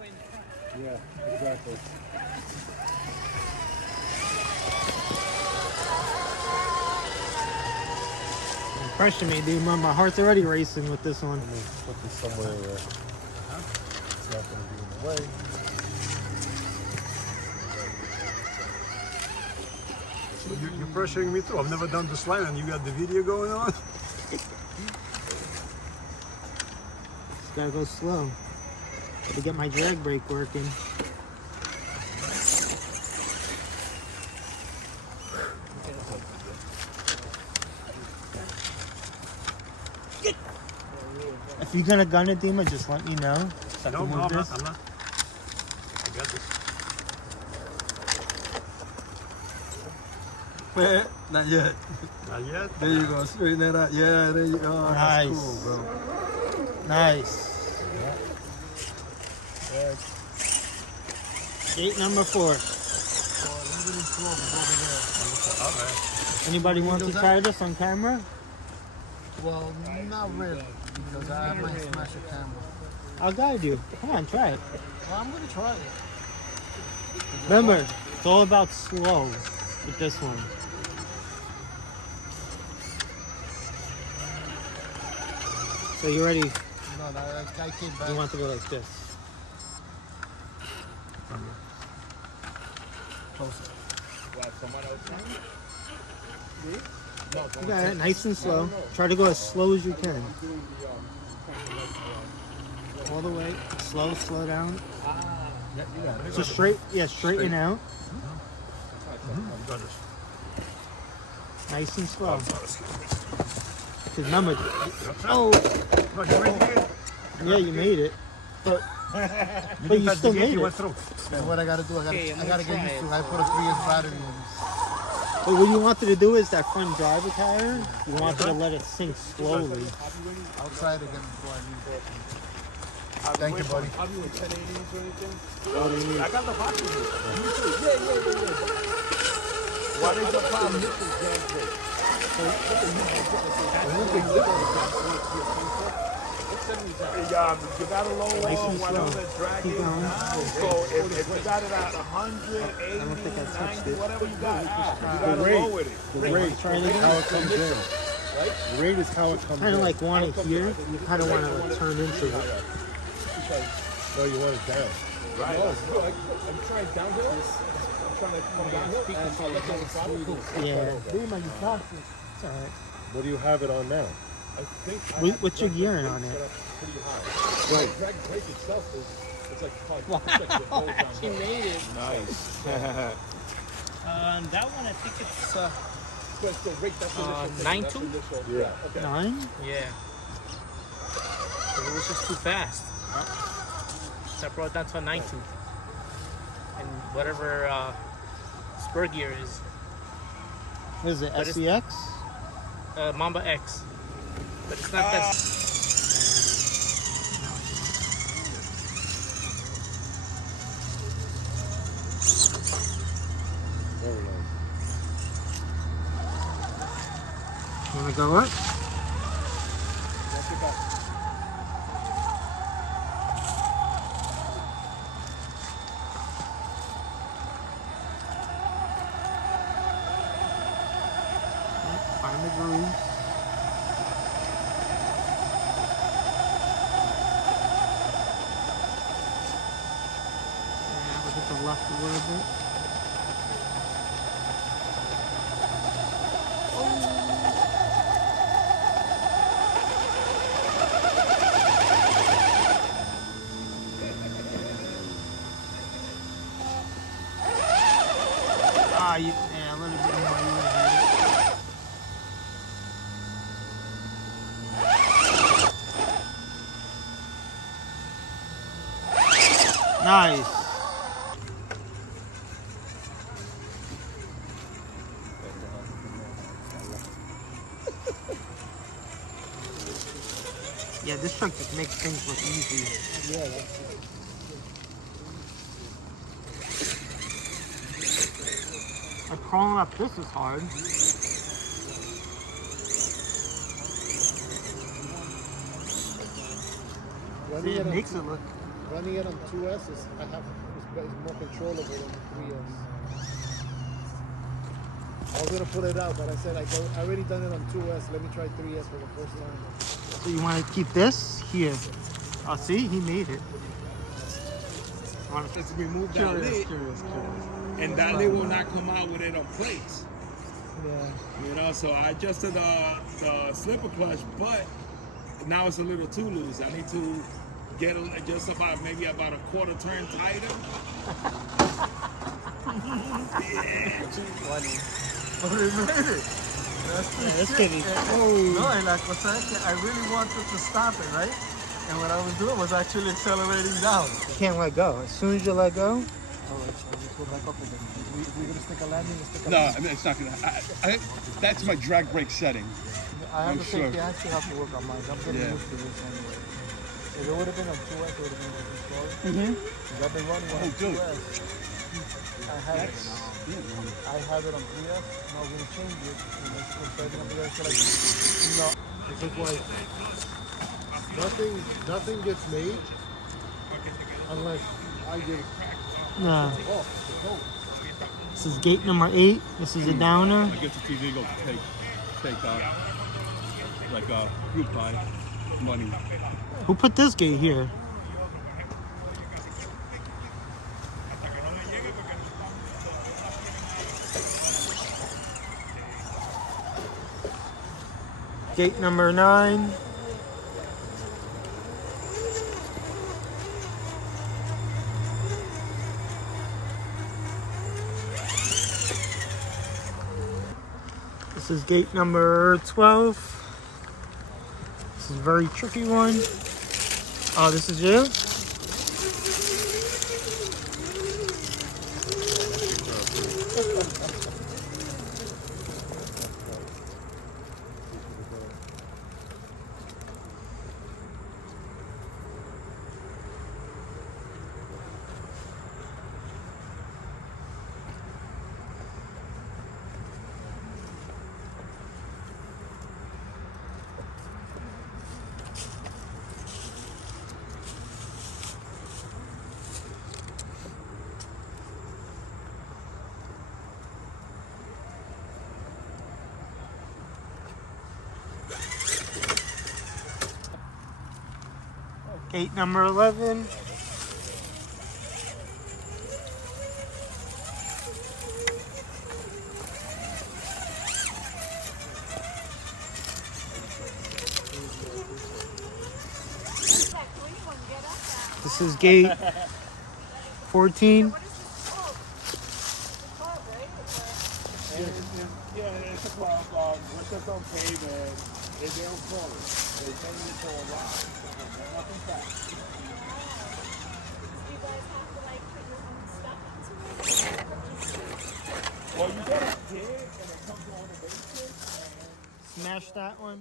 Yeah, exactly. Impression me, dude. My heart's already racing with this one. Let me put this somewhere where it's not going to be in the way. You're pressuring me too. I've never done this line and you got the video going on. Just gotta go slow. Gotta get my drag brake working. If you're gonna gun it, Dima, just let me know. So No, I'm not. I got this. Not yet. Not yet. There you go. Straighten that out. Yeah, there you go. Oh, Nice. that's cool, bro. Nice. Gate number 4. Anybody want to try this on camera? Well, not really, because I might smash a camera. I'll guide you. Come on, try it. Well, I'm gonna try it. Remember, it's all about slow with this one. So you ready? No, that guy came back. You want to go like this. Closer. You got it, nice and slow. Try to go as slow as you can. All the way, slow down. So straight, yeah, straighten out. Nice and slow. Because remember, oh, yeah, you made it. But you still made it. And what I gotta do, I gotta get used to. I put a 3-inch battery in. But what you wanted to do is that front driver tire, you wanted to let it sink slowly. I'll try it again before I leave. Thank you, buddy. Have you in 1080s or anything? I got the box with you. Yeah. What is the problem? You got a low wall, whatever, drag it. So if you got it at 100, 80, 90, whatever you got, you got to lower it. The rate, how it comes in. Right? The rate is how it comes in. Kind of like want it here, you kind of want to turn into it. Oh, you want it down. Right. I'm trying downhill. I'm trying to come downhill. Yeah. It's alright. What do you have it on now? What's your gearing on it? Right. Drag brake itself is like Wow, actually made it. nice. That one, I think it's 9.2? Yeah. 9? Yeah. It was just too fast. So I brought it down to a 9.2. And whatever spur gear is. What is it, But it's- SEX? Mamba X. But it's not that. Very nice. Want to go up? Find the groove. Yeah, we'll hit the left a little bit. Yeah, a little bit more, you would have had it. Nice. Yeah, this truck just makes things look easy. Yeah, that's Like crawling up this is hard. See, it makes it look Running it on 2S is more controllable than 3S. I was gonna pull it out, but I said I already done it on 2S. Let me try 3S for the first time. So you want to keep this here? Oh, see, he made it. Just remove that lid, and that lid will not come out with it on plates. Yeah. You know, so I adjusted the slipper clutch, but now it's a little too loose. I need to get just about maybe about a quarter turn tighter. Yeah. Funny. But we made it. That's pretty. No, and like I said, I really wanted to stop it, right? And what I was doing was actually accelerating down. You can't let go. As soon as you let go, All right, so let's go back up again. We're gonna stick a landing and stick a No, landing. I mean, it's not gonna. That's my drag brake setting. I have I'm to sure. think I actually have to work on mine. I'm getting Yeah. used to this anyway. If it would have been on 2S, it would have been working slower. Mm-hmm. I've been running on Oh, dude. 2S. I have it on 3S. Now we're gonna change it. And it's gonna be like, no. It's just like nothing gets made unless I get it. no. Oh, This is gate number 8. This is a downer. I guess the TV go take like a group buy money. Who put this gate here? Gate number 9. This is gate number 12. This is a very tricky one. Oh, this is you? Gate number 11. This is gate 14. Yeah, it's a problem. We're just on pavement. They don't call it. They change it for a lot. Nothing fast. You guys have to like put your own stuff into it? Well, you get a kid and it comes on the basis. Smash that one.